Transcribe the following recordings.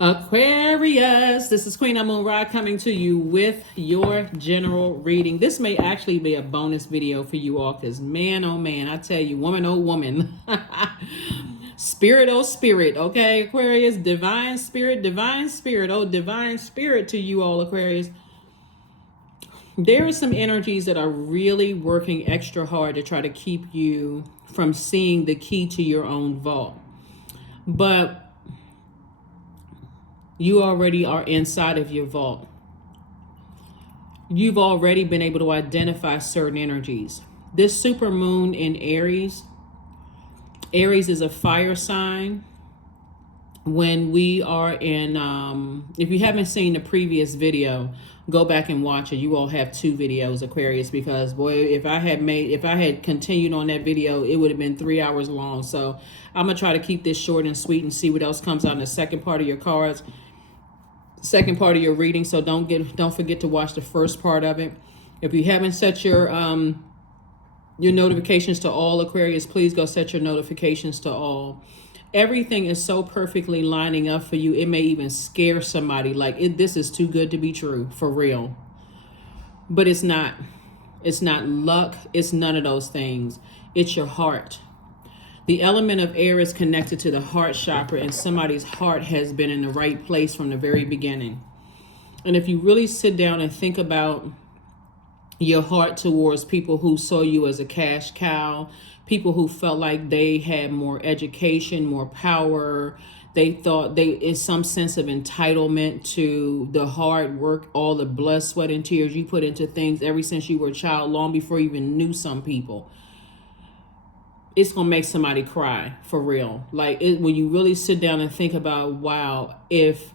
Aquarius, this is Queen Amun Ra coming to you with your general reading. This may actually be a bonus video for you all because man, oh man, I tell you, woman, oh woman. Spirit, oh spirit, okay, Aquarius, divine spirit, oh divine spirit to you all, Aquarius. There are some energies that are really working extra hard to try to keep you from seeing the key to your own vault. But you already are inside of your vault. You've already been able to identify certain energies. This super moon in Aries is a fire sign. When we are in, if you haven't seen the previous video, go back and watch it. You all have two videos, Aquarius, because boy, if I had continued on that video, it would have been 3 hours long. So I'm gonna try to keep this short and sweet and see what else comes out in the second part of your cards. Second part of your reading, so don't forget to watch the first part of it. If you haven't set your notifications to all, Aquarius, please go set your notifications to all. Everything is so perfectly lining up for you, it may even scare somebody, like this is too good to be true, for real. But it's not luck, it's none of those things. It's your heart. The element of air is connected to the heart chakra, and somebody's heart has been in the right place from the very beginning. And if you really sit down and think about your heart towards people who saw you as a cash cow, people who felt like they had more education, more power, they thought is some sense of entitlement to the hard work, all the blood, sweat, and tears you put into things ever since you were a child, long before you even knew some people. It's gonna make somebody cry, for real. Like when you really sit down and think about, wow, if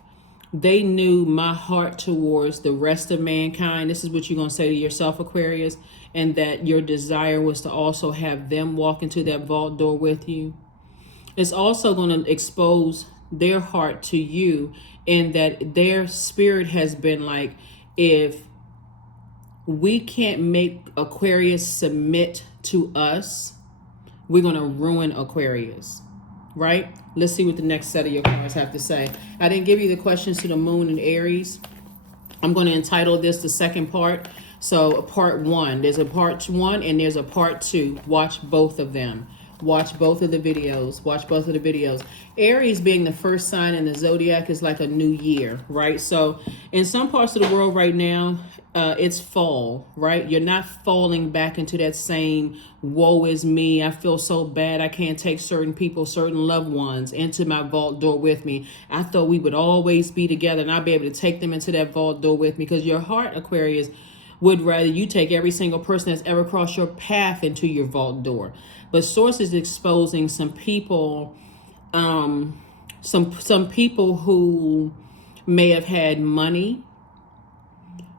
they knew my heart towards the rest of mankind, this is what you're gonna say to yourself, Aquarius, and that your desire was to also have them walk into that vault door with you. It's also gonna expose their heart to you, and that their spirit has been like, if we can't make Aquarius submit to us, we're going to ruin Aquarius, right? Let's see what the next set of your cards have to say. I didn't give you the questions to the moon and Aries. I'm going to entitle this the second part. So part one, there's a part one and there's a part two. Watch both of them. Watch both of the videos. Watch both of the videos. Aries being the first sign in the Zodiac is like a new year, right? So in some parts of the world right now, it's fall, right? You're not falling back into that same woe is me, I feel so bad, I can't take certain people, certain loved ones into my vault door with me. I thought we would always be together and I'd be able to take them into that vault door with me, because your heart, Aquarius, would rather you take every single person that's ever crossed your path into your vault door. But Source is exposing some people, some people who may have had money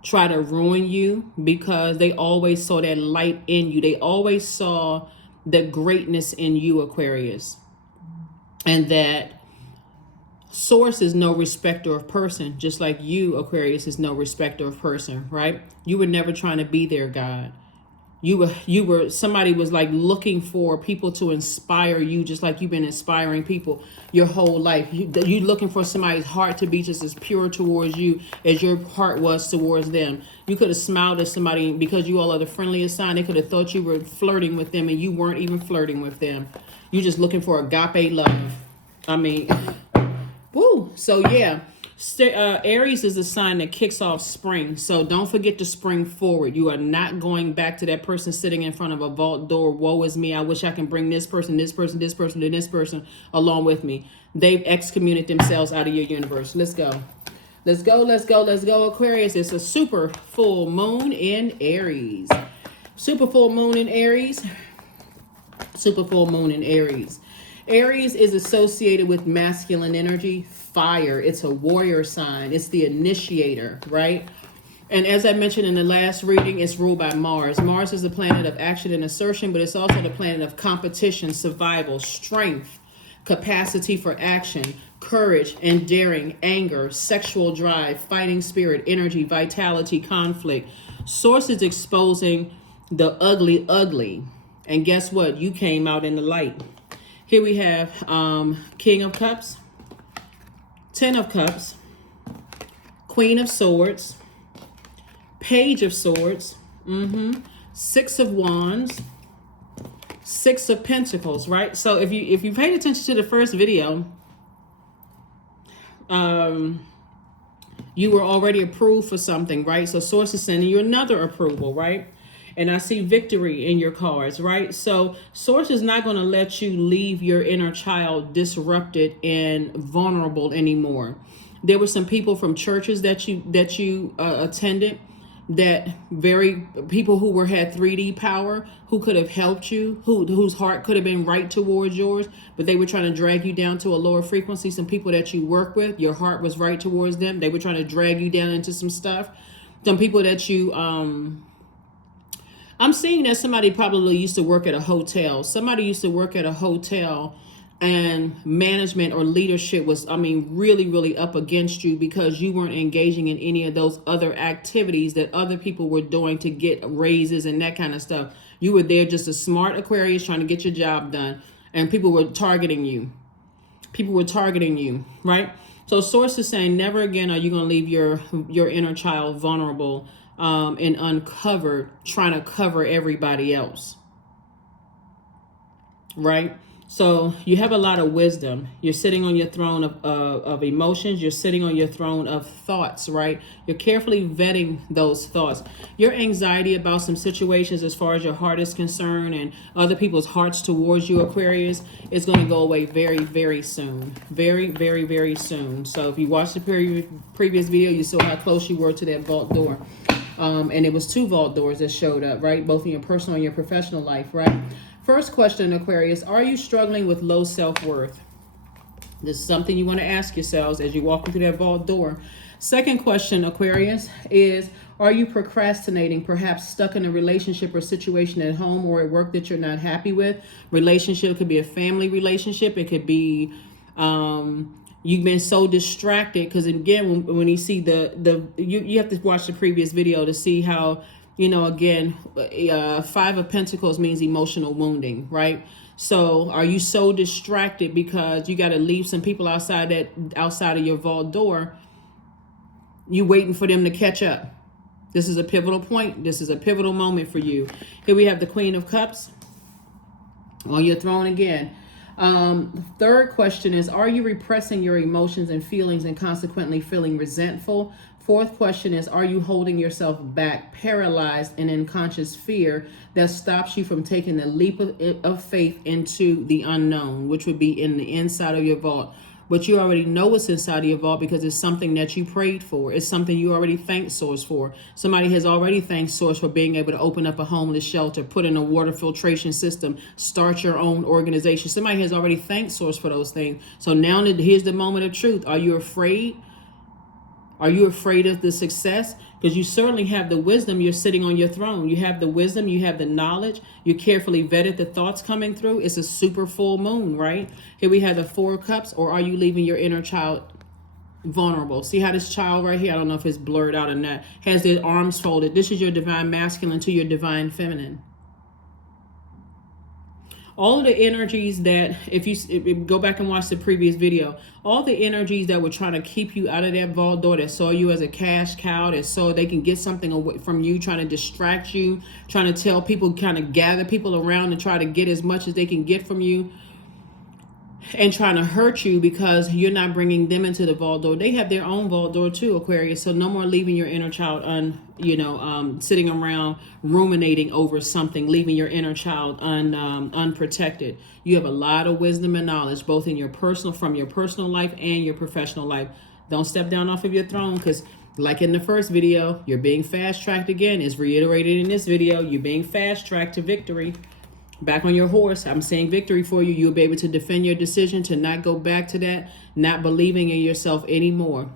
try to ruin you because they always saw that light in you. They always saw the greatness in you, Aquarius. And that Source is no respecter of person, just like you, Aquarius, is no respecter of person, right? You were never trying to be their God. You were somebody was like looking for people to inspire you, just like you've been inspiring people your whole life. You looking for somebody's heart to be just as pure towards you as your heart was towards them. You could have smiled at somebody because you all are the friendliest sign. They could have thought you were flirting with them and you weren't even flirting with them. You're just looking for agape love. I mean, woo. So yeah. Aries is a sign that kicks off spring. So don't forget to spring forward. You are not going back to that person sitting in front of a vault door. Woe is me. I wish I can bring this person, this person, this person, and this person along with me. They've excommunicated themselves out of your universe. Let's go. Let's go, let's go, let's go, Aquarius. It's a super full moon in Aries. Super full moon in Aries. Super full moon in Aries. Aries is associated with masculine energy, fire. It's a warrior sign. It's the initiator, right? And as I mentioned in the last reading, it's ruled by Mars. Mars is the planet of action and assertion, but it's also the planet of competition, survival, strength, capacity for action, courage and daring, anger, sexual drive, fighting spirit, energy, vitality, conflict. Source is exposing the ugly, ugly. And guess what? You came out in the light. Here we have King of Cups, Ten of Cups, Queen of Swords, Page of Swords, Six of Wands, Six of Pentacles, right? So if you paid attention to the first video, you were already approved for something, right? So Source is sending you another approval, right? And I see victory in your cards, right? So Source is not going to let you leave your inner child disrupted and vulnerable anymore. There were some people from churches that you attended, that very people who had 3D power, who could have helped you, whose heart could have been right towards yours, but they were trying to drag you down to a lower frequency. Some people that you work with, your heart was right towards them. They were trying to drag you down into some stuff. Some people that you I'm seeing that somebody probably used to work at a hotel. Somebody used to work at a hotel, and management or leadership was, really, really up against you because you weren't engaging in any of those other activities that other people were doing to get raises and that kind of stuff. You were there just a smart Aquarius trying to get your job done, and people were targeting you. Right? So Source is saying never again are you going to leave your inner child vulnerable and uncovered, trying to cover everybody else. Right? So you have a lot of wisdom. You're sitting on your throne of emotions. You're sitting on your throne of thoughts, right? You're carefully vetting those thoughts. Your anxiety about some situations as far as your heart is concerned and other people's hearts towards you, Aquarius, is going to go away very, very soon. Very, very, very soon. So if you watched the previous video, you saw how close you were to that vault door. And it was 2 vault doors that showed up, right? Both in your personal and your professional life, right? First question, Aquarius, are you struggling with low self-worth? This is something you want to ask yourselves as you're walking through that vault door. Second question, Aquarius, is are you procrastinating, perhaps stuck in a relationship or situation at home or at work that you're not happy with? Relationship could be a family relationship. It could be you've been so distracted because, again, when you see you have to watch the previous video to see how, again, 5 of Pentacles means emotional wounding, right? So are you so distracted because you got to leave some people outside of your vault door? You waiting for them to catch up. This is a pivotal point. This is a pivotal moment for you. Here we have the Queen of Cups on your throne again. Third question is, are you repressing your emotions and feelings and consequently feeling resentful? Fourth question is, are you holding yourself back, paralyzed and in conscious fear that stops you from taking the leap of faith into the unknown, which would be in the inside of your vault? But you already know what's inside of your vault because it's something that you prayed for. It's something you already thanked Source for. Somebody has already thanked Source for being able to open up a homeless shelter, put in a water filtration system, start your own organization. Somebody has already thanked Source for those things. So now here's the moment of truth. Are you afraid? Are you afraid of the success? Because you certainly have the wisdom. You're sitting on your throne. You have the wisdom. You have the knowledge. You carefully vetted the thoughts coming through. It's a super full moon, right? Here we have the 4 of Cups. Or are you leaving your inner child vulnerable? See how this child right here, I don't know if it's blurred out or not, has their arms folded. This is your divine masculine to your divine feminine. All of the energies that, if you go back and watch the previous video, all the energies that were trying to keep you out of that vault door, that saw you as a cash cow, that saw they can get something away from you, trying to distract you, trying to tell people, kind of gather people around and try to get as much as they can get from you, and trying to hurt you because you're not bringing them into the vault door. They have their own vault door too, Aquarius. So no more leaving your inner child sitting around ruminating over something, leaving your inner child unprotected. You have a lot of wisdom and knowledge, both in from your personal life and your professional life. Don't step down off of your throne because, like in the first video, you're being fast-tracked again. It's reiterated in this video. You're being fast-tracked to victory. Back on your horse. I'm saying victory for you. You'll be able to defend your decision to not go back to that, not believing in yourself anymore.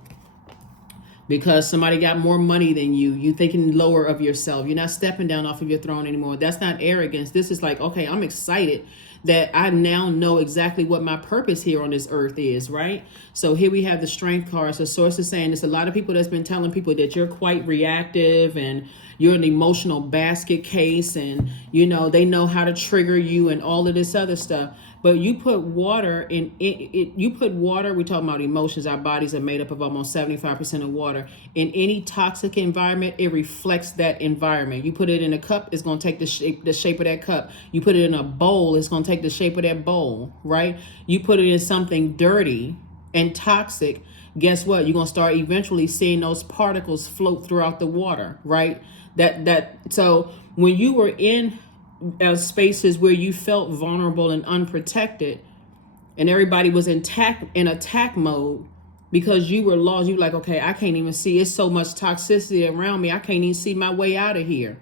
Because somebody got more money than you. You thinking lower of yourself. You're not stepping down off of your throne anymore. That's not arrogance. This is like, okay, I'm excited that I now know exactly what my purpose here on this earth is, right? So here we have the Strength card. So Source is saying there's a lot of people that's been telling people that you're quite reactive and you're an emotional basket case and, they know how to trigger you and all of this other stuff. But you put water in it, you put water, we're talking about emotions. Our bodies are made up of almost 75% of water. In any toxic environment, it reflects that environment. You put it in a cup, it's going to take the shape of that cup. You put it in a bowl, it's going to take the shape of that bowl, right? You put it in something dirty and toxic, guess what? You're going to start eventually seeing those particles float throughout the water, right? So when you were in spaces where you felt vulnerable and unprotected, and everybody was in attack mode because you were lost, you were like, okay, I can't even see. It's so much toxicity around me. I can't even see my way out of here.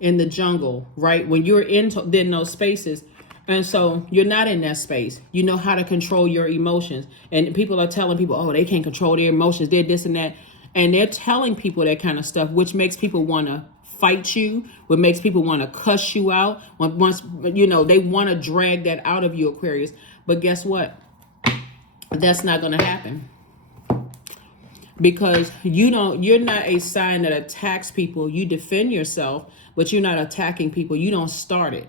In the jungle, right? When you're in those spaces, and so you're not in that space. You know how to control your emotions. And people are telling people, oh, they can't control their emotions. They're this and that. And they're telling people that kind of stuff, which makes people want to fight you, what makes people want to cuss you out. Once, they want to drag that out of you, Aquarius. But guess what? That's not going to happen. Because you're not a sign that attacks people. You defend yourself, but you're not attacking people. You don't start it.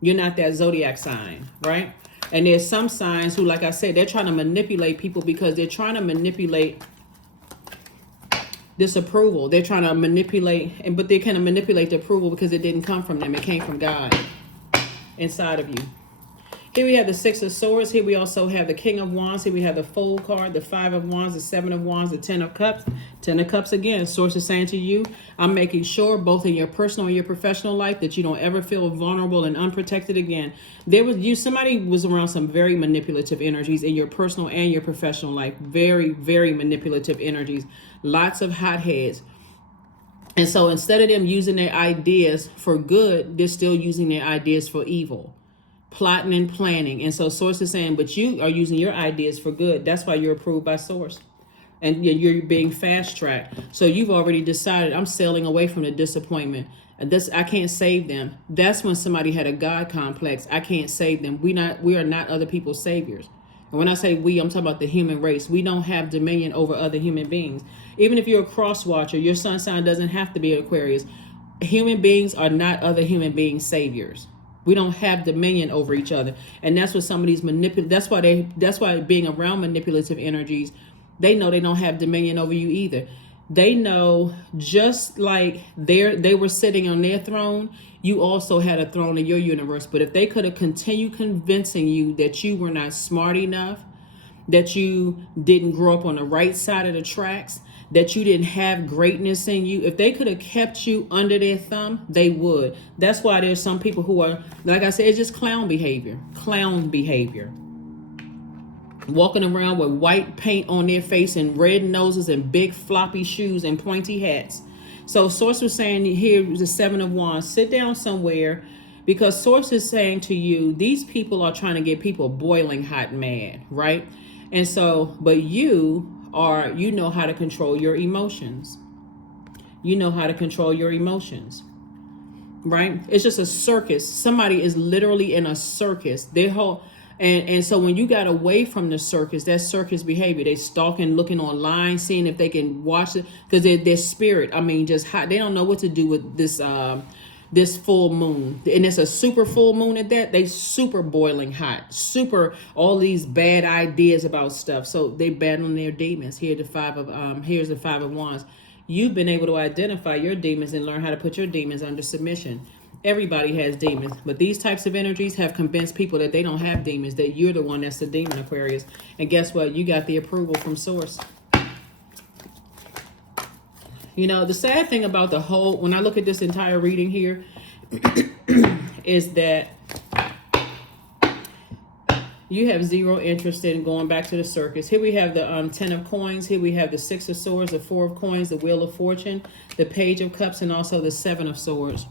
You're not that zodiac sign, right? And there's some signs who, like I said, they're trying to manipulate people because they're trying to manipulate disapproval. They're trying to manipulate, but they kind of manipulate the approval because it didn't come from them. It came from God inside of you. Here we have the Six of Swords. Here we also have the King of Wands. Here we have the Fool card, the Five of Wands, the Seven of Wands, the Ten of Cups. Ten of Cups again. Source is saying to you, I'm making sure both in your personal and your professional life that you don't ever feel vulnerable and unprotected again. Somebody was around some very manipulative energies in your personal and your professional life. Very, very manipulative energies. Lots of hotheads. And so instead of them using their ideas for good, they're still using their ideas for evil. Plotting and planning. And so Source is saying, but you are using your ideas for good. That's why you're approved by Source. And you're being fast tracked. So you've already decided, I'm sailing away from the disappointment. I can't save them. That's when somebody had a God complex. I can't save them. We are not other people's saviors. And when I say we, I'm talking about the human race. We don't have dominion over other human beings. Even if you're a cross watcher, your sun sign doesn't have to be an Aquarius. Human beings are not other human beings' saviors. We don't have dominion over each other. And that's what some of these that's why being around manipulative energies, they know they don't have dominion over you either. They know just like they were sitting on their throne, you also had a throne in your universe. But if they could have continued convincing you that you were not smart enough, that you didn't grow up on the right side of the tracks, that you didn't have greatness in you, if they could have kept you under their thumb, they would. That's why there's some people who are, like I said, it's just clown behavior. Walking around with white paint on their face and red noses and big floppy shoes and pointy hats. So Source was saying here, the Seven of Wands, sit down somewhere, because Source is saying to you, these people are trying to get people boiling hot mad, right? And so, but you know how to control your emotions. You know how to control your emotions, right? It's just a circus. Somebody is literally in a circus. And so when you got away from the circus, that circus behavior, they stalking, looking online, seeing if they can watch it, because their spirit, just hot. They don't know what to do with this full moon, and it's a super full moon at that. They super boiling hot, super all these bad ideas about stuff. So they battling their demons. Here's the Five of Wands. You've been able to identify your demons and learn how to put your demons under submission. Everybody has demons, but these types of energies have convinced people that they don't have demons, that you're the one that's the demon, Aquarius. And guess what? You got the approval from Source. The sad thing about when I look at this entire reading here, is that you have zero interest in going back to the circus. Here we have the Ten of Coins. Here we have the Six of Swords, the Four of Coins, the Wheel of Fortune, the Page of Cups, and also the Seven of Swords.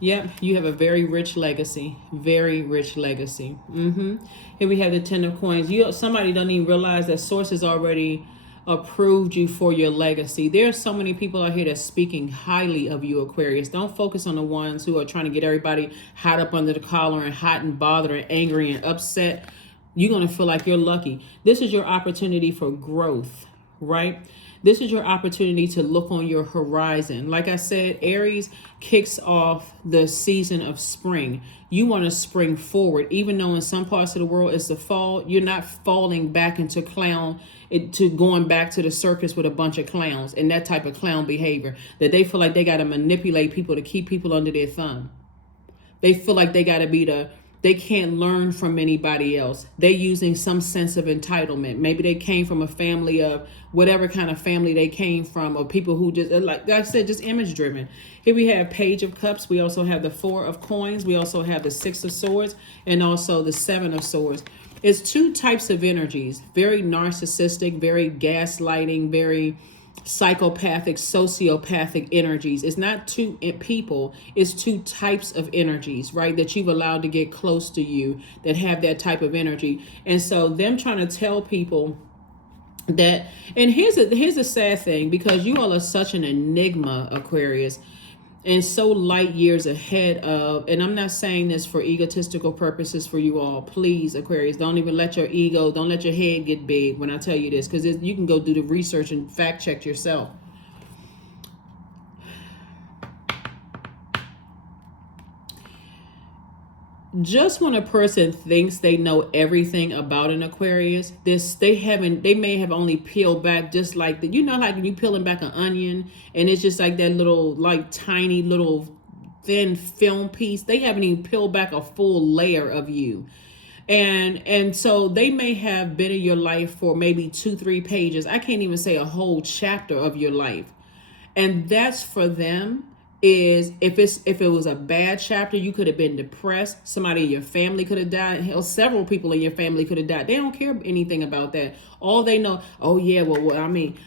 Yep, you have a very rich legacy. Very rich legacy. Here we have the Ten of Coins. Somebody don't even realize that Source has already approved you for your legacy. There are so many people out here that's speaking highly of you, Aquarius. Don't focus on the ones who are trying to get everybody hot up under the collar and hot and bothered and angry and upset. You're going to feel like you're lucky. This is your opportunity for growth, right? This is your opportunity to look on your horizon. Like I said, Aries kicks off the season of spring. You want to spring forward, even though in some parts of the world it's the fall. You're not falling back into to going back to the circus with a bunch of clowns and that type of clown behavior that they feel like they got to manipulate people to keep people under their thumb. They feel like they got to be they can't learn from anybody else. They're using some sense of entitlement. Maybe they came from a family of whatever kind of family they came from, or people who just, like I said, just image driven. Here we have Page of Cups. We also have the Four of Coins. We also have the Six of Swords and also the Seven of Swords. It's two types of energies, very narcissistic, very gaslighting, very psychopathic, sociopathic energies. It's not two people, it's two types of energies, right, that you've allowed to get close to you that have that type of energy. And so them trying to tell people that, and here's a sad thing, because you all are such an enigma, Aquarius, and so light years ahead of, and I'm not saying this for egotistical purposes for you all. Please, Aquarius, don't even let your ego, don't let your head get big when I tell you this, because you can go do the research and fact check yourself. Just when a person thinks they know everything about an Aquarius, they may have only peeled back just like the, like when you peeling back an onion and it's just like that little, like tiny little thin film piece. They haven't even peeled back a full layer of you. And so they may have been in your life for maybe 2-3 pages. I can't even say a whole chapter of your life. And that's for them. Is if it was a bad chapter, you could have been depressed. Somebody in your family could have died. Hell, several people in your family could have died. They don't care anything about that. All they know, oh yeah, well I mean,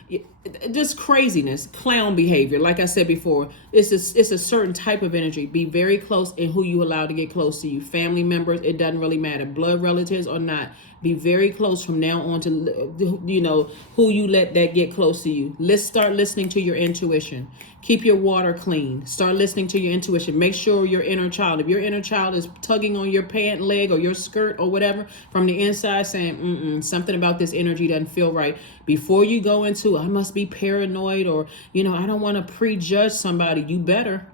just craziness, clown behavior. Like I said before, it's a certain type of energy. Be very close in who you allow to get close to you. Family members, it doesn't really matter. Blood relatives or not. Be very close from now on to, who you let that get close to you. Let's start listening to your intuition. Keep your water clean. Start listening to your intuition. Make sure your inner child, if your inner child is tugging on your pant leg or your skirt or whatever from the inside saying, something about this energy doesn't feel right. Before you go into, I must be paranoid or, I don't want to prejudge somebody. You better.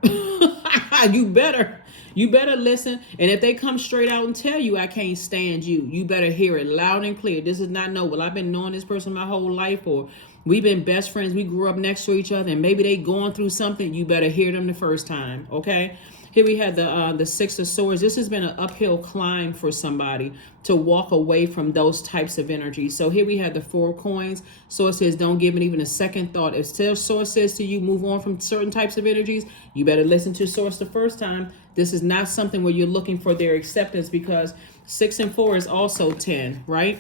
You better listen. And if they come straight out and tell you, I can't stand you, you better hear it loud and clear. This is not, no, well, I've been knowing this person my whole life, or we've been best friends. We grew up next to each other and maybe they going through something. You better hear them the first time. Okay. Here we have the Six of Swords. This has been an uphill climb for somebody to walk away from those types of energies. So here we have the Four of Coins. So it says, don't give it even a second thought. If Source says to you, move on from certain types of energies, you better listen to Source the first time. This is not something where you're looking for their acceptance, because 6 and 4 is also 10, right?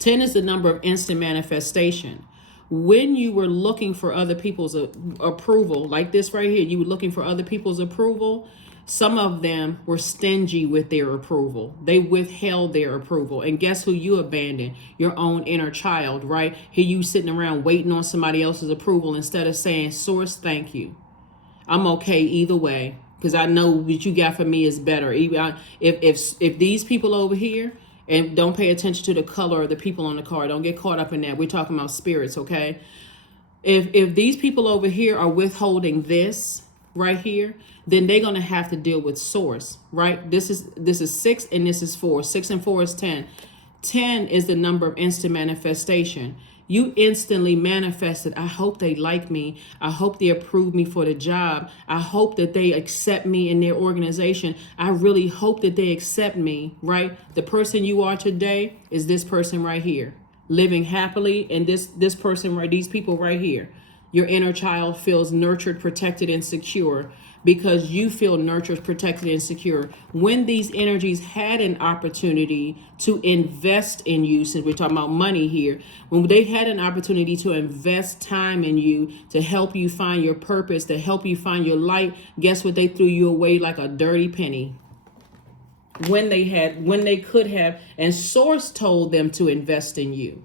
10 is the number of instant manifestation. When you were looking for other people's approval, like this right here, you were looking for other people's approval. Some of them were stingy with their approval. They withheld their approval. And guess who you abandoned? Your own inner child, right? Here you sitting around waiting on somebody else's approval instead of saying, Source, thank you. I'm okay either way, because I know what you got for me is better. If these people over here, and don't pay attention to the color of the people on the card. Don't get caught up in that. We're talking about spirits, okay? If these people over here are withholding this right here, then they're going to have to deal with Source, right? This is 6 and this is 4. 6 and 4 is 10. 10 is the number of instant manifestation. You instantly manifested, I hope they like me. I hope they approve me for the job. I hope that they accept me in their organization. I really hope that they accept me, right? The person you are today is this person right here, living happily. And this person, right, these people right here, your inner child feels nurtured, protected, and secure, because you feel nurtured, protected, and secure. When these energies had an opportunity to invest in you, since we're talking about money here, when they had an opportunity to invest time in you, to help you find your purpose, to help you find your light, guess what? They threw you away like a dirty penny. When they could have, and Source told them to invest in you.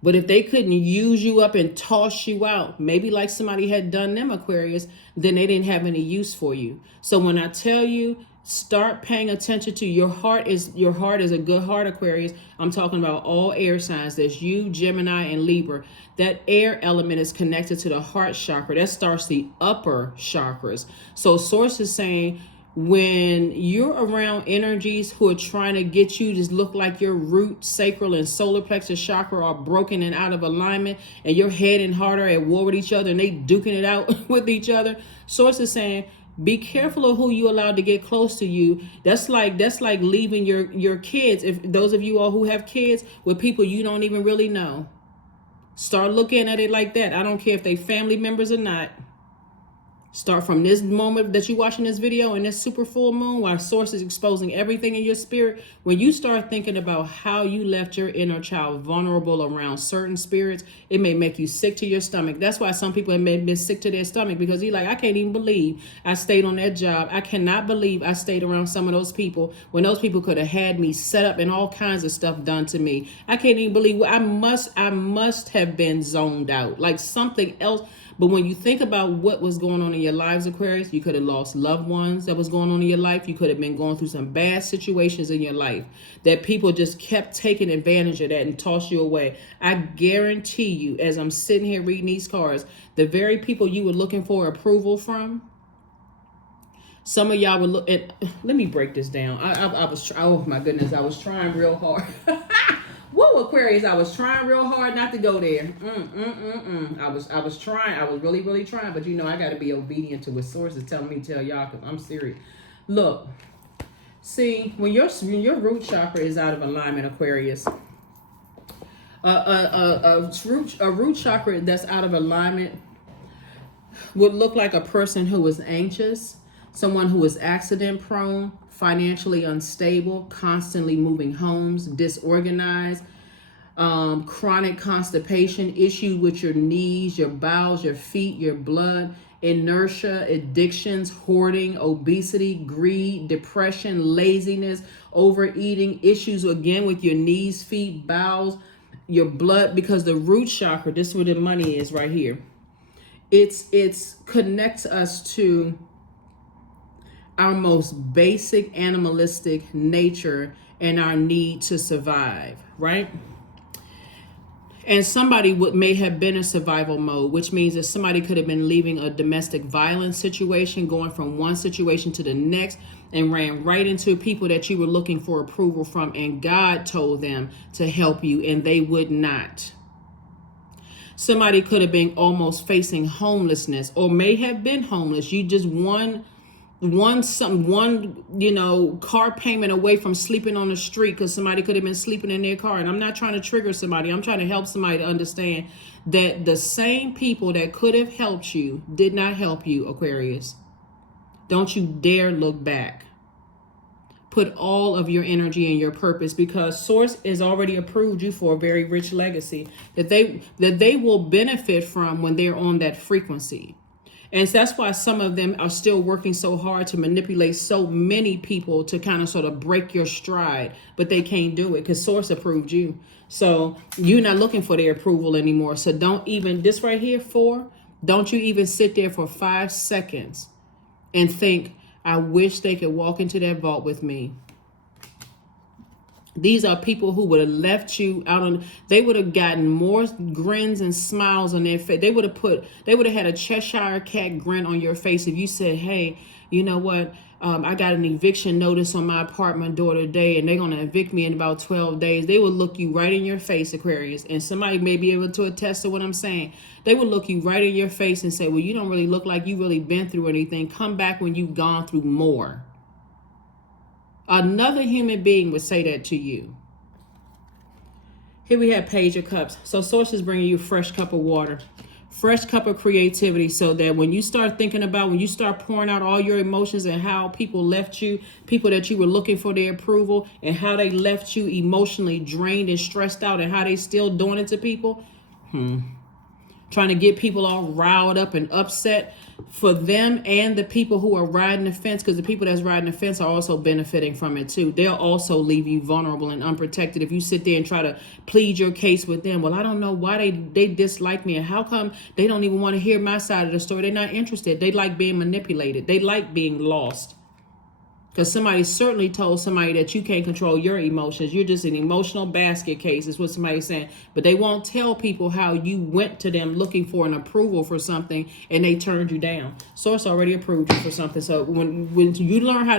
But if they couldn't use you up and toss you out, maybe like somebody had done them, Aquarius, then they didn't have any use for you. So when I tell you, Start paying attention to your heart. Your heart is a good heart, Aquarius. I'm talking about all air signs. That's you, Gemini, and Libra. That air element is connected to the heart chakra. That starts the upper chakras. So Source is saying, when you're around energies who are trying to get you to look like your root, sacral, and solar plexus chakra are broken and out of alignment, and your head and heart are at war with each other and they duking it out with each other, Source is saying, be careful of who you allow to get close to you. That's like leaving your kids. If those of you all who have kids, with people you don't even really know, start looking at it like that. I don't care if they family members or not. Start from this moment that you're watching this video and this super full moon, while Source is exposing everything in your spirit. When you start thinking about how you left your inner child vulnerable around certain spirits, it may make you sick to your stomach. That's why some people have been sick to their stomach, because you're like, I can't even believe I stayed on that job. I cannot believe I stayed around some of those people when those people could have had me set up and all kinds of stuff done to me. I can't even believe I must have been zoned out, like something else. But when you think about what was going on in your lives, Aquarius, you could have lost loved ones that was going on in your life. You could have been going through some bad situations in your life that people just kept taking advantage of that and toss you away. I guarantee you, as I'm sitting here reading these cards, the very people you were looking for approval from, some of y'all would look at, let me break this down. I was, oh my goodness, I was trying real hard. Whoa, Aquarius, I was trying real hard not to go there. I was trying. I was really, really trying. But, you know, I got to be obedient to what Source is telling me to tell y'all, because I'm serious. Look, see, when your root chakra is out of alignment, Aquarius, a root chakra that's out of alignment would look like a person who is anxious, someone who is accident prone, financially unstable, constantly moving homes, disorganized, chronic constipation, issue with your knees, your bowels, your feet, your blood, inertia, addictions, hoarding, obesity, greed, depression, laziness, overeating, issues again with your knees, feet, bowels, your blood, because the root chakra, this is where the money is right here. It's connects us to our most basic animalistic nature and our need to survive, right? And somebody may have been in survival mode, which means that somebody could have been leaving a domestic violence situation, going from one situation to the next, and ran right into people that you were looking for approval from, and God told them to help you, and they would not. Somebody could have been almost facing homelessness, or may have been homeless. You just one car payment away from sleeping on the street, because somebody could have been sleeping in their car. And I'm not trying to trigger somebody. I'm trying to help somebody to understand that the same people that could have helped you did not help you, Aquarius. Don't you dare look back. Put all of your energy and your purpose, because Source has already approved you for a very rich legacy that they will benefit from when they're on that frequency. And that's why some of them are still working so hard to manipulate so many people to kind of sort of break your stride, but they can't do it because Source approved you. So you're not looking for their approval anymore. So don't even, this right here, 4, don't you even sit there for 5 seconds and think, I wish they could walk into that vault with me. These are people who would have left you out on, they would have gotten more grins and smiles on their face. They would have had a Cheshire cat grin on your face if you said, hey, you know what? I got an eviction notice on my apartment door today, and they're going to evict me in about 12 days. They will look you right in your face, Aquarius. And somebody may be able to attest to what I'm saying. They will look you right in your face and say, well, you don't really look like you really been through anything. Come back when you've gone through more. Another human being would say that to you. Here we have Page of Cups. So Source is bringing you a fresh cup of water. Fresh cup of creativity, so that when you start thinking about, when you start pouring out all your emotions and how people left you, people that you were looking for their approval, and how they left you emotionally drained and stressed out, and how they still doing it to people. Trying to get people all riled up and upset for them and the people who are riding the fence, because the people that's riding the fence are also benefiting from it too. They'll also leave you vulnerable and unprotected if you sit there and try to plead your case with them. Well, I don't know why they dislike me, and how come they don't even want to hear my side of the story. They're not interested. They like being manipulated. They like being lost. Because somebody certainly told somebody that you can't control your emotions. You're just an emotional basket case, is what somebody's saying. But they won't tell people how you went to them looking for an approval for something and they turned you down. Source already approved you for something. So when you learn how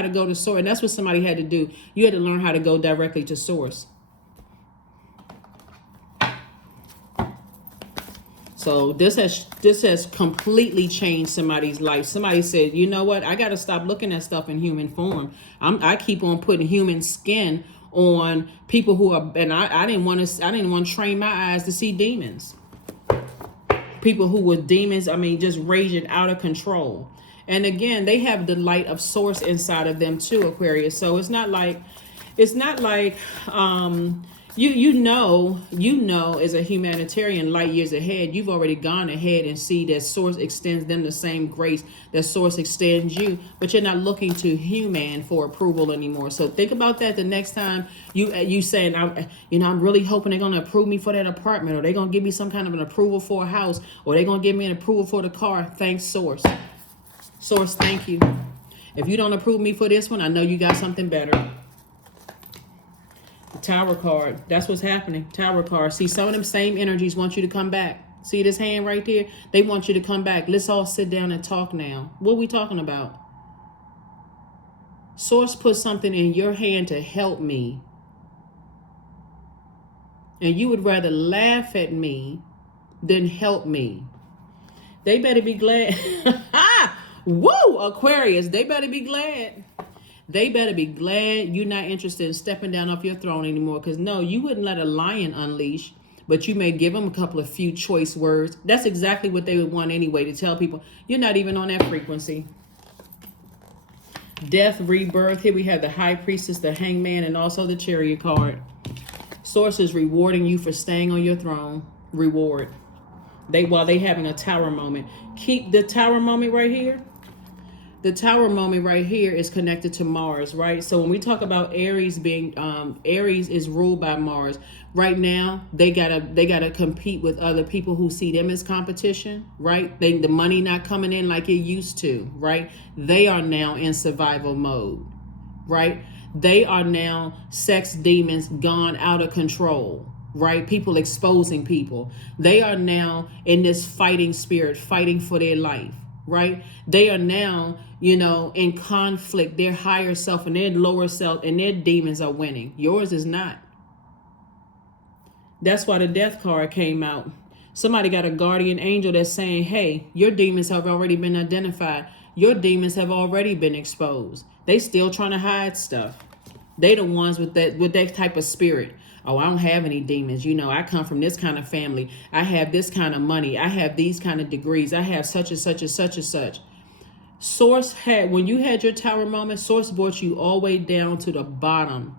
to go to source, and that's what somebody had to do. You had to learn how to go directly to source. So this has completely changed somebody's life. Somebody said, you know what? I got to stop looking at stuff in human form. I keep on putting human skin on people who are, and I didn't want to train my eyes to see demons. People who were demons, just raging out of control. And again, they have the light of source inside of them too, Aquarius. So it's not like you know, as a humanitarian, light years ahead, you've already gone ahead and see that source extends them the same grace that source extends you, but you're not looking to human for approval anymore. So think about that the next time you saying, I'm really hoping they're going to approve me for that apartment, or they're going to give me some kind of an approval for a house, or they're going to give me an approval for the car. Thanks, source. Source, thank you. If you don't approve me for this one, I know you got something better. Tower card. That's what's happening. Tower card. See, some of them same energies want you to come back. See this hand right there? They want you to come back. Let's all sit down and talk now. What are we talking about? Source put something in your hand to help me. And you would rather laugh at me than help me. They better be glad. Woo! Aquarius. They better be glad. They better be glad you're not interested in stepping down off your throne anymore. Because no, you wouldn't let a lion unleash, but you may give them a few choice words. That's exactly what they would want anyway, to tell people you're not even on that frequency. Death, rebirth. Here we have the High Priestess, the Hangman, and also the Chariot card. Source is rewarding you for staying on your throne. Reward. While they having a tower moment. Keep the tower moment right here. The tower moment right here is connected to Mars, right? So when we talk about Aries being, Aries is ruled by Mars. Right now, they gotta compete with other people who see them as competition, right? The money not coming in like it used to, right? They are now in survival mode, right? They are now sex demons gone out of control, right? People exposing people. They are now in this fighting spirit, fighting for their life. Right? They are now, in conflict. Their higher self and their lower self and their demons are winning. Yours is not. That's why the death card came out. Somebody got a guardian angel that's saying, hey, your demons have already been identified. Your demons have already been exposed. They still trying to hide stuff. They the ones with that type of spirit. Oh, I don't have any demons. I come from this kind of family. I have this kind of money. I have these kind of degrees. I have such and such and such and such. Source when you had your tower moment, Source brought you all the way down to the bottom,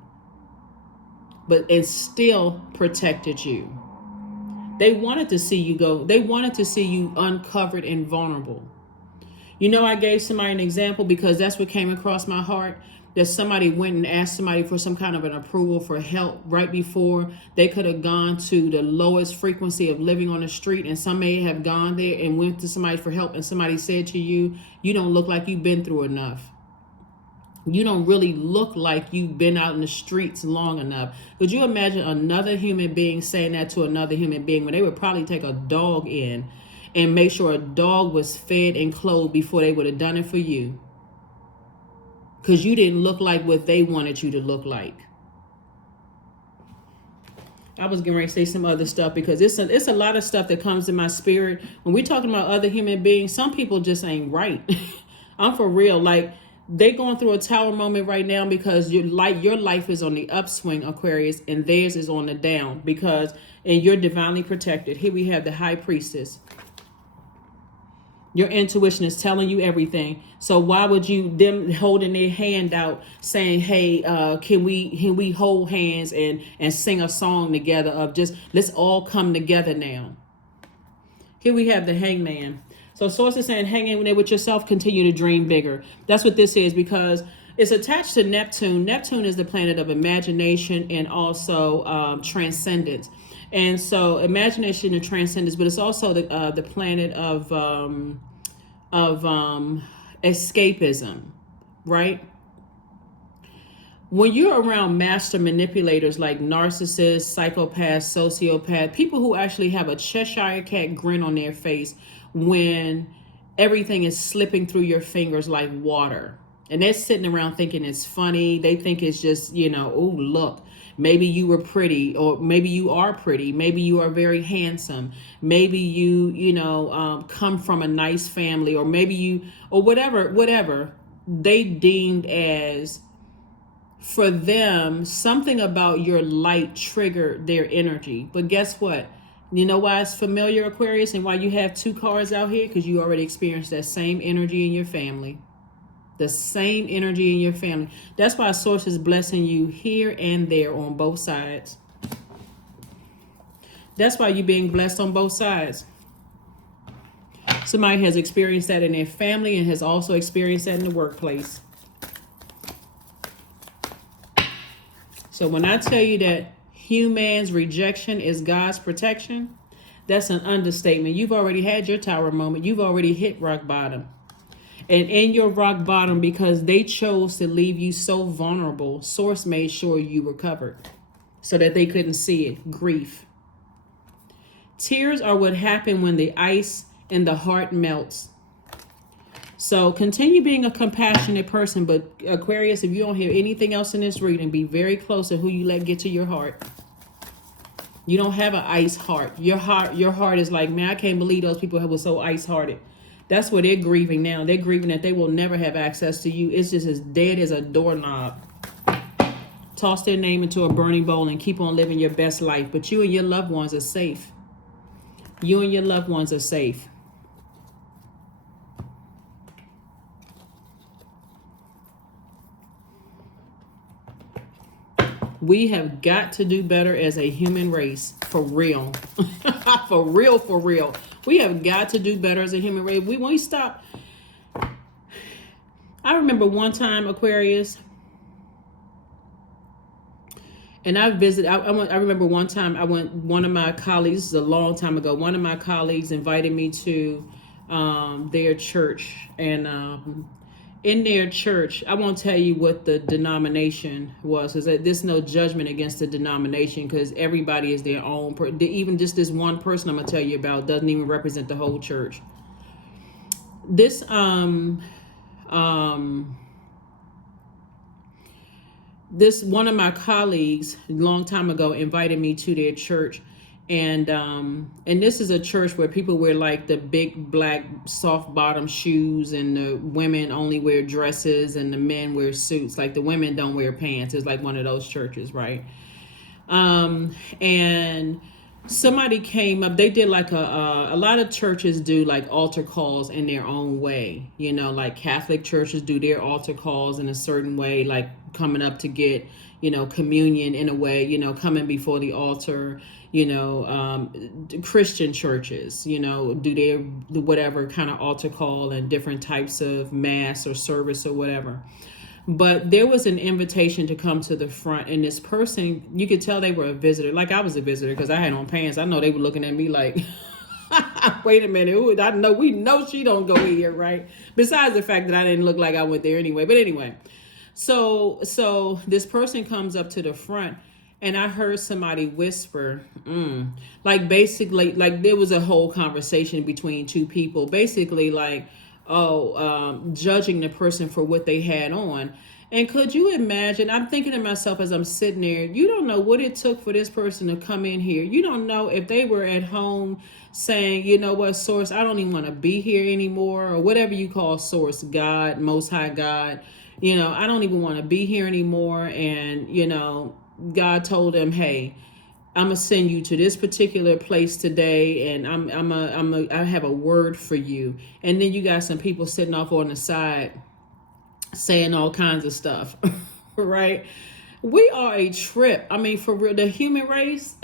but it still protected you. They wanted to see you go. They wanted to see you uncovered and vulnerable. I gave somebody an example because that's what came across my heart. That somebody went and asked somebody for some kind of an approval for help right before they could have gone to the lowest frequency of living on the street. And some may have gone there and went to somebody for help. And somebody said to you, you don't look like you've been through enough. You don't really look like you've been out in the streets long enough. Could you imagine another human being saying that to another human being when they would probably take a dog in and make sure a dog was fed and clothed before they would have done it for you? Because you didn't look like what they wanted you to look like. I was getting ready to say some other stuff because it's a lot of stuff that comes in my spirit. When we're talking about other human beings, some people just ain't right. I'm for real. Like, they going through a tower moment right now because your life is on the upswing, Aquarius, and theirs is on the down and you're divinely protected. Here we have the High Priestess. Your intuition is telling you everything. So why would them holding their hand out saying, hey, can we hold hands and sing a song together of just, let's all come together now. Here we have the Hangman. So Source is saying, hang in there with yourself, continue to dream bigger. That's what this is because it's attached to Neptune. Neptune is the planet of imagination and also transcendence. And so imagination and transcendence, but it's also the planet of escapism, right? When you're around master manipulators like narcissists, psychopaths, sociopaths, people who actually have a Cheshire cat grin on their face when everything is slipping through your fingers like water. And they're sitting around thinking it's funny. They think it's just, oh, look, maybe you were pretty, or maybe you are pretty. Maybe you are very handsome. Maybe you come from a nice family, or maybe or whatever they deemed as, for them, something about your light triggered their energy. But guess what? You know why it's familiar, Aquarius, and why you have 2 cards out here? Because you already experienced that same energy in your family. The same energy in your family. That's why Source is blessing you here and there on both sides. That's why you're being blessed on both sides. Somebody has experienced that in their family and has also experienced that in the workplace. So when I tell you that human's rejection is God's protection, that's an understatement. You've already had your tower moment. You've already hit rock bottom. And in your rock bottom, because they chose to leave you so vulnerable, Source made sure you were covered so that they couldn't see it. Grief. Tears are what happen when the ice in the heart melts. So continue being a compassionate person. But Aquarius, if you don't hear anything else in this reading, be very close to who you let get to your heart. You don't have an ice heart. Your heart is like, man, I can't believe those people were so ice-hearted. That's what they're grieving now. They're grieving that they will never have access to you. It's just as dead as a doorknob. Toss their name into a burning bowl and keep on living your best life. But you and your loved ones are safe. You and your loved ones are safe. We have got to do better as a human race, for real. For real, for real. We have got to do better as a human race. When we stop. I remember one time, Aquarius, and I remember one time one of my colleagues, this is a long time ago, one of my colleagues invited me to their church. And in their church, I won't tell you what the denomination was, because there's no judgment against the denomination, because everybody is their own. Even just this one person I'm going to tell you about doesn't even represent the whole church. This this one of my colleagues a long time ago invited me to their church. And this is a church where people wear like the big black soft bottom shoes, and the women only wear dresses and the men wear suits. Like the women don't wear pants. It's like one of those churches, right? And somebody came up. They did like a lot of churches do like altar calls in their own way. Like Catholic churches do their altar calls in a certain way, like coming up to get, communion in a way, coming before the altar. Christian churches, do their whatever kind of altar call and different types of mass or service or whatever. But there was an invitation to come to the front, and this person, you could tell they were a visitor. Like I was a visitor because I had on pants. I know they were looking at me like, wait a minute, we know she don't go here, right? Besides the fact that I didn't look like I went there anyway. But anyway, so this person comes up to the front. And I heard somebody whisper, like basically, like there was a whole conversation between 2 people, basically like, judging the person for what they had on. And could you imagine, I'm thinking to myself as I'm sitting there, you don't know what it took for this person to come in here. You don't know if they were at home saying, you know what, Source, I don't even want to be here anymore, or whatever you call Source, God, Most High God. I don't even want to be here anymore. And, God told them, hey, I'm gonna send you to this particular place today, and I have a word for you. And then you got some people sitting off on the side saying all kinds of stuff, right? We are a trip. I mean, for real, the human race.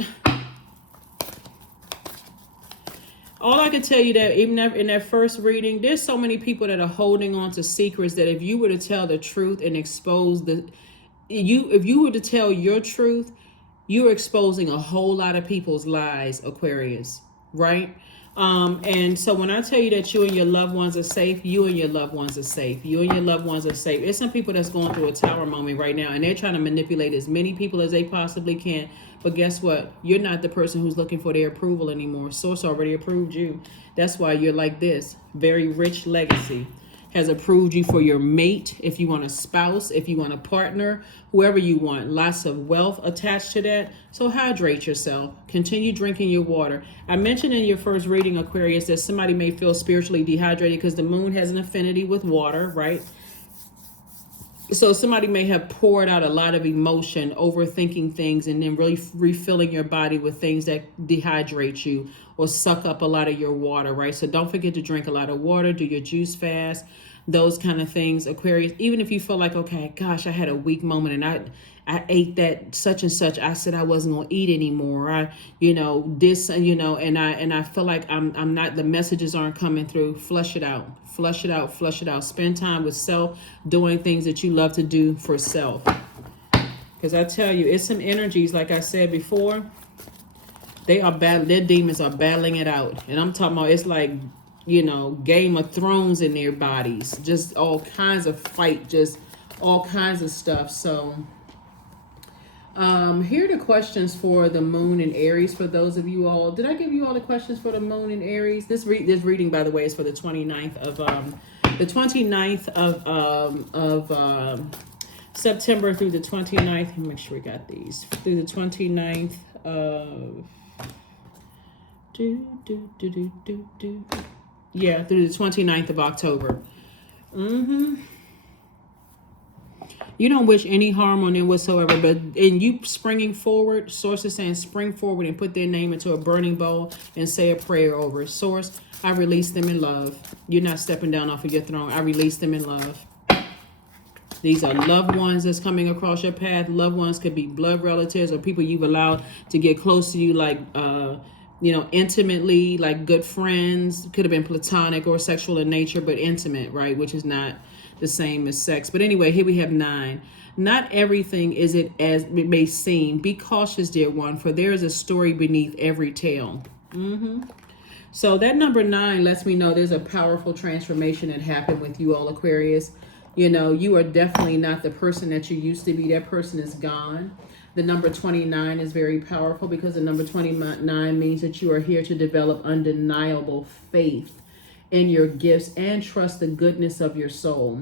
All I can tell you that even in that first reading, there's so many people that are holding on to secrets that if you were to tell the truth and expose if you were to tell your truth, you're exposing a whole lot of people's lies, Aquarius, right? And so when I tell you that you and your loved ones are safe, you and your loved ones are safe. You and your loved ones are safe. It's some people that's going through a tower moment right now, and they're trying to manipulate as many people as they possibly can. But guess what? You're not the person who's looking for their approval anymore. Source already approved you. That's why you're like this. Very rich legacy. Has approved you for your mate, if you want a spouse, if you want a partner, whoever you want. Lots of wealth attached to that. So hydrate yourself. Continue drinking your water. I mentioned in your first reading, Aquarius, that somebody may feel spiritually dehydrated because the moon has an affinity with water, right? So somebody may have poured out a lot of emotion, overthinking things, and then really refilling your body with things that dehydrate you or suck up a lot of your water, right? So don't forget to drink a lot of water, do your juice fast, those kind of things, Aquarius. Even if you feel like, okay, gosh, I had a weak moment and I ate that such and such. I said I wasn't gonna eat anymore. This, and I feel like I'm not. The messages aren't coming through. Flush it out. Flush it out. Flush it out. Spend time with self, doing things that you love to do for self. Because I tell you, it's some energies. Like I said before, their demons are battling it out, and I'm talking about it's like, Game of Thrones in their bodies. Just all kinds of fight. Just all kinds of stuff. So. Here are the questions for the moon and Aries for those of you all. Did I give you all the questions for the moon and Aries? This reading, by the way, is for the 29th of September through the 29th. Let me make sure we got these. Through the 29th of through the 29th of October. You don't wish any harm on them whatsoever, but in you springing forward, Source is saying spring forward and put their name into a burning bowl and say a prayer over it. Source, I release them in love. You're not stepping down off of your throne. I release them in love. These are loved ones that's coming across your path. Loved ones could be blood relatives or people you've allowed to get close to you, like, intimately, like good friends. Could have been platonic or sexual in nature, but intimate, right? Which is not the same as sex. But anyway, here we have 9. Not everything is it as it may seem. Be cautious, dear one, for there is a story beneath every tale. So that number 9 lets me know there's a powerful transformation that happened with you all, Aquarius. You are definitely not the person that you used to be. That person is gone. The number 29 is very powerful because the number 29 means that you are here to develop undeniable faith in your gifts and trust the goodness of your soul.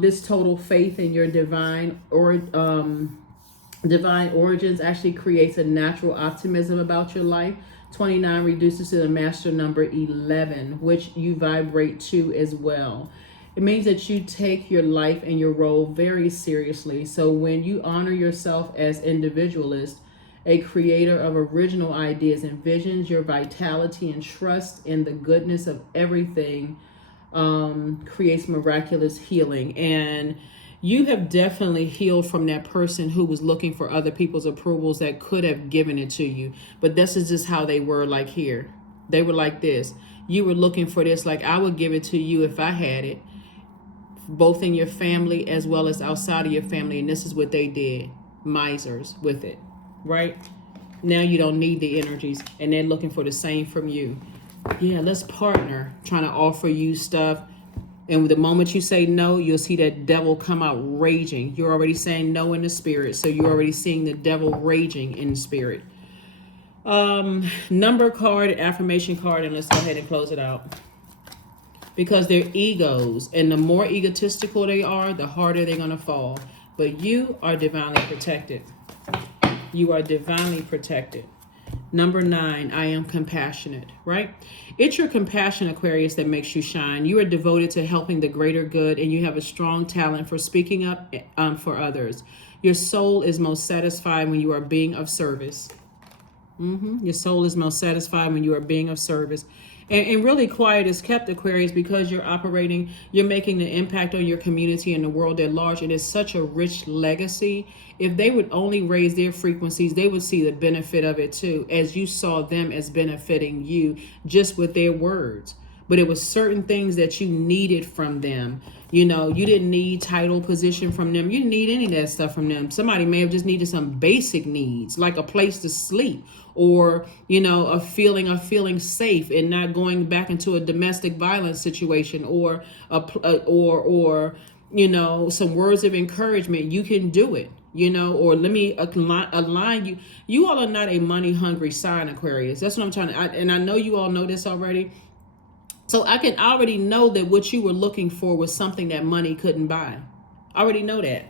This total faith in your divine origins actually creates a natural optimism about your life. 29 reduces to the master number 11, which you vibrate to as well. It means that you take your life and your role very seriously. So when you honor yourself as individualist, a creator of original ideas and visions, your vitality and trust in the goodness of everything creates miraculous healing. And you have definitely healed from that person who was looking for other people's approvals that could have given it to you. But this is just how they were, like here. They were like this. You were looking for this, like I would give it to you if I had it, both in your family as well as outside of your family. And this is what they did. Misers with it. Right? Now you don't need the energies and they're looking for the same from you. Yeah, let's partner, trying to offer you stuff. And the moment you say no, you'll see that devil come out raging. You're already saying no in the spirit. So you're already seeing the devil raging in the spirit. Number card, affirmation card, and let's go ahead and close it out. Because they're egos, and the more egotistical they are, the harder they're going to fall. But you are divinely protected. You are divinely protected. Number 9, I am compassionate, right? It's your compassion, Aquarius, that makes you shine. You are devoted to helping the greater good, and you have a strong talent for speaking up for others. Your soul is most satisfied when you are being of service. Your soul is most satisfied when you are being of service. And really quiet is kept, Aquarius, because you're making the impact on your community and the world at large. It is such a rich legacy. If they would only raise their frequencies, they would see the benefit of it too, as you saw them as benefiting you just with their words. but it was certain things that you needed from them. You know, you didn't need title, position from them. You didn't need any of that stuff from them. Somebody may have just needed some basic needs, like a place to sleep, or, you know, a feeling of feeling safe and not going back into a domestic violence situation, or or you know, some words of encouragement. You can do it, you know, or let me align you. You all are not a money hungry sign, Aquarius. That's what I'm trying to, and I know you all know this already. So I can already know that what you were looking for was something that money couldn't buy. I already know that.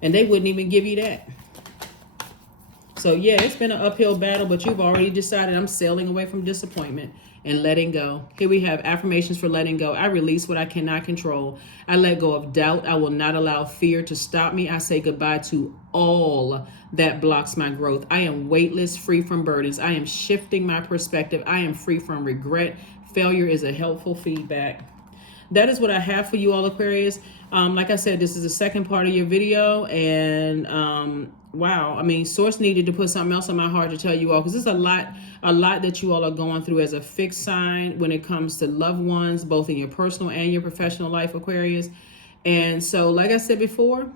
And they wouldn't even give you that. So yeah, it's been an uphill battle, but you've already decided I'm sailing away from disappointment and letting go. Here we have affirmations for letting go. I release what I cannot control. I let go of doubt. I will not allow fear to stop me. I say goodbye to all that blocks my growth. I am weightless, free from burdens. I am shifting my perspective. I am free from regret. Failure is a helpful feedback. That is what I have for you all, Aquarius. Like I said, this is the second part of your video, and wow, I mean, Source needed to put something else on my heart to tell you all, because there's a lot that you all are going through as a fixed sign when it comes to loved ones, both in your personal and your professional life, Aquarius. And so, like I said before,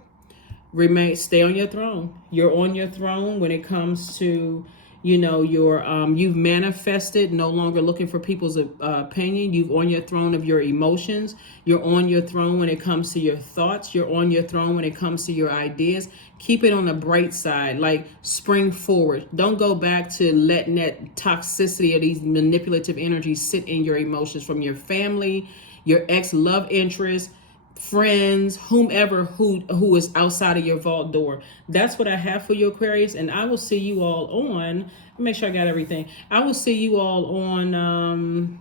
stay on your throne. You're on your throne when it comes to, you know, your you've manifested, no longer looking for people's opinion. You've on your throne of your emotions. You're on your throne when it comes to your thoughts. You're on your throne when it comes to your ideas. Keep it on the bright side, like spring forward. Don't go back to letting that toxicity or these manipulative energies sit in your emotions from your family, your ex-love interest, friends, whomever who is outside of your vault door. That's what I have for you, Aquarius, and I will see you all on, make sure I got everything. I will see you all on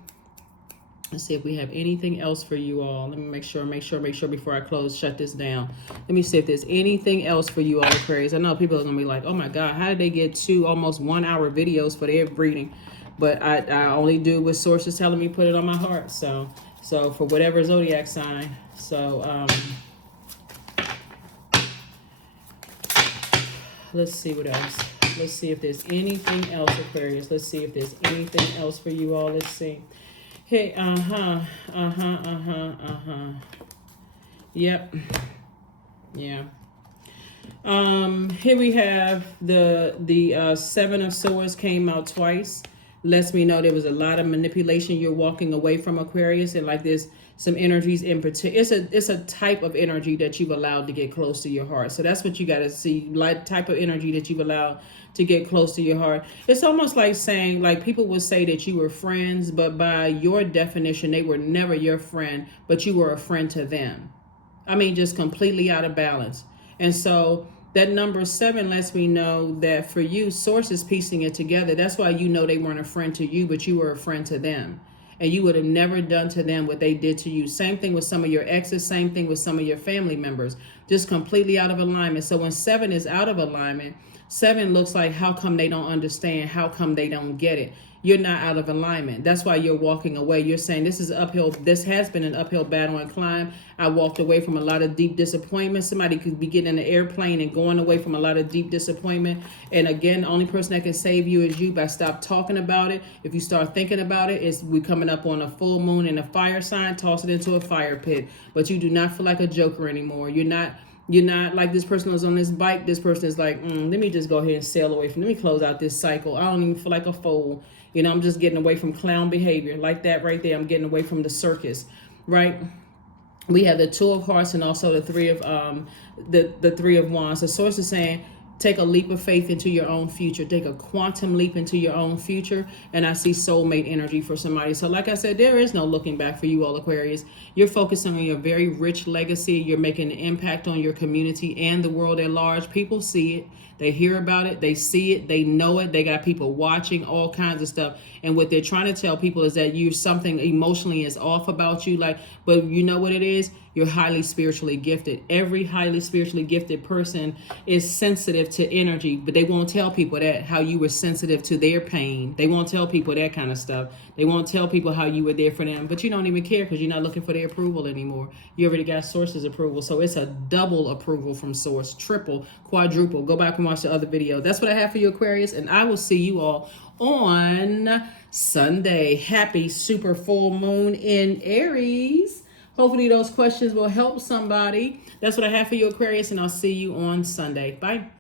let's see if we have anything else for you all. Let me make sure before I shut this down. Let me see if there's anything else for you all, Aquarius. I know people are gonna be like, oh my God, how did they get 2 almost 1 hour videos for their reading? But I only do what Source is telling me, put it on my heart. So for whatever zodiac sign. So let's see what else. Let's see if there's anything else, Aquarius. Let's see if there's anything else for you all. Let's see. Hey, Yep. Yeah. Here we have the 7 of Swords came out twice. Lets me know there was a lot of manipulation you're walking away from, Aquarius, and like there's some energies in particular. It's a type of energy that you've allowed to get close to your heart. So that's what you got to see, like type of energy that you've allowed to get close to your heart. It's almost like saying, like people would say that you were friends, but by your definition, they were never your friend, but you were a friend to them. I mean, just completely out of balance. And so that number 7 lets me know that for you, Source is piecing it together. That's why you know they weren't a friend to you, but you were a friend to them. And you would have never done to them what they did to you. Same thing with some of your exes, same thing with some of your family members. Just completely out of alignment. So when 7 is out of alignment, 7 looks like, how come they don't understand? How come they don't get it? You're not out of alignment. That's why you're walking away. You're saying this is uphill. This has been an uphill battle and climb. I walked away from a lot of deep disappointment. Somebody could be getting in an airplane and going away from a lot of deep disappointment. And again, the only person that can save you is you by stop talking about it. If you start thinking about it, we're coming up on a full moon and a fire sign. Toss it into a fire pit. But you do not feel like a joker anymore. You're not like this person was on this bike. This person is like, let me just go ahead and sail away from, let me close out this cycle. I don't even feel like a fool. You know, I'm just getting away from clown behavior. Like that right there. I'm getting away from the circus, right? We have the 2 of Hearts and also the 3 of the 3 of Wands. The Source is saying, take a leap of faith into your own future. Take a quantum leap into your own future. And I see soulmate energy for somebody. So like I said, there is no looking back for you all, Aquarius. You're focusing on your very rich legacy. You're making an impact on your community and the world at large. People see it. They hear about it. They see it. They know it. They got people watching, all kinds of stuff. And what they're trying to tell people is that something emotionally is off about you. But you know what it is? You're highly spiritually gifted. Every highly spiritually gifted person is sensitive to energy, but they won't tell people that, how you were sensitive to their pain. They won't tell people that kind of stuff. They won't tell people how you were there for them, but you don't even care because you're not looking for their approval anymore. You already got Source's approval. So it's a double approval from Source, triple, quadruple. Go back and watch the other video. That's what I have for you, Aquarius, and I will see you all on Sunday. Happy super full moon in Aries. Hopefully those questions will help somebody. That's what I have for you, Aquarius, and I'll see you on Sunday. Bye.